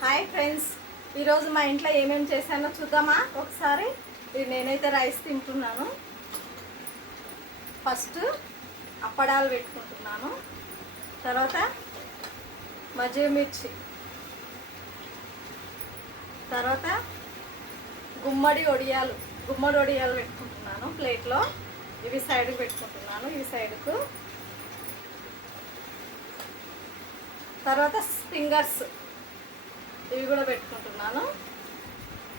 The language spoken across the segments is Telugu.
హాయ్ ఫ్రెండ్స్, ఈరోజు మా ఇంట్లో ఏమేమి చేశానో చూద్దామా ఒకసారి. నేనైతే రైస్ తింటున్నాను. ఫస్ట్ అప్పడాలు పెట్టుకుంటున్నాను, తర్వాత మజ్జిగ మిర్చి, తర్వాత గుమ్మడి వడియాలు పెట్టుకుంటున్నాను ప్లేట్లో. ఇవి సైడ్కి పెట్టుకుంటున్నాను, ఇవి సైడ్కు. తర్వాత ఫింగర్స్ ఇవి కూడా పెట్టుకుంటున్నాను.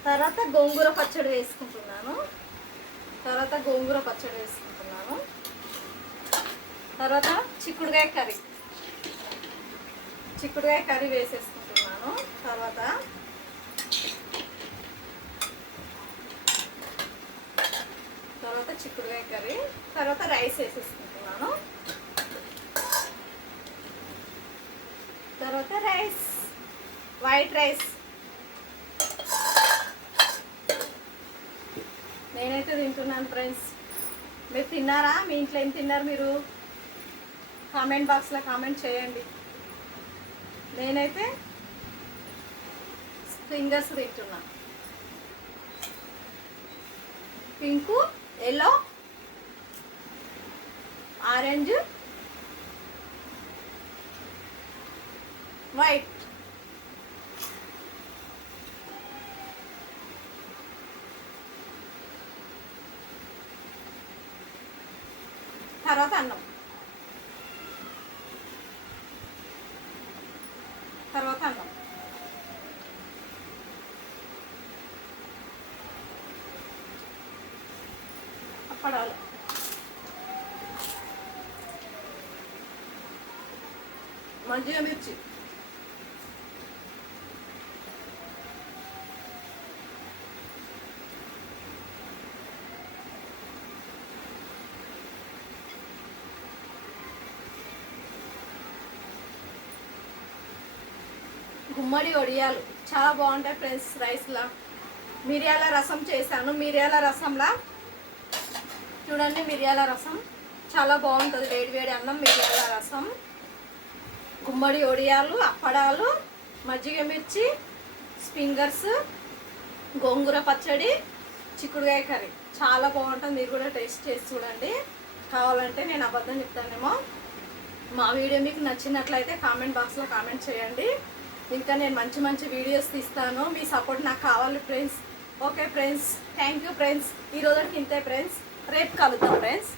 తర్వాత గోంగూర పచ్చడి వేసుకుంటున్నాను. తర్వాత చిక్కుడుకాయ కర్రీ వేసేసుకుంటున్నాను. తర్వాత చిక్కుడుకాయ కర్రీ, తర్వాత రైస్ వేసేసుకుంటున్నాను. తర్వాత వైట్ రైస్ నేనైతే తింటున్నాను ఫ్రెండ్స్. మీరు తిన్నారా? మీ ఇంట్లో ఏం తిన్నారు మీరు? కామెంట్ బాక్స్లో కామెంట్ చేయండి. నేనైతే ఫింగర్స్ తింటున్నా. Pink, yellow, orange, white. తర్వాత అన్నం, అప్పడాలు, మజ్జిగ మిర్చి, గుమ్మడి వడియాలు చాలా బాగుంటాయి ఫ్రెండ్స్. రైస్లా మిరియాల రసం చేశాను. మిరియాల రసంలా చూడండి, మిరియాల రసం చాలా బాగుంటుంది. వేడి అన్నం, మిరియాల రసం, గుమ్మడి వడియాలు, అప్పడాలు, మజ్జిగ మిర్చి, ఫింగర్స్, గోంగూర పచ్చడి, చిక్కుడుకాయ కర్రీ చాలా బాగుంటుంది. మీరు కూడా టేస్ట్ చేసి చూడండి. కావాలంటే నేను అబద్ధం చెప్తానేమో. మా వీడియో మీకు నచ్చినట్లయితే కామెంట్ బాక్స్లో కామెంట్ చేయండి. ఇంకా నేను మంచి వీడియోస్ తీస్తాను. మీ సపోర్ట్ నాకు కావాలి friends. Okay friends, thank you friends. ఈరోజుకి ఇంతే ఫ్రెండ్స్. రేపు కలుద్దాం ఫ్రెండ్స్.